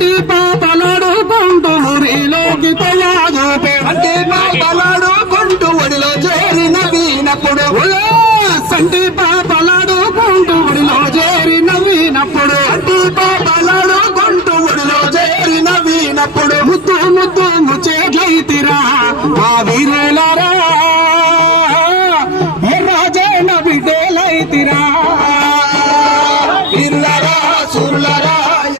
అంటి పాపలాడు కొంటూ ఒడిలో చేరి నవీనప్పుడు అంటి పాపలాడు కొంటూ ఒడిలో చేరి నవీనప్పుడు అంటి పాపలాడు కొంటూ ఒడిలో చేరి నవీనప్పుడు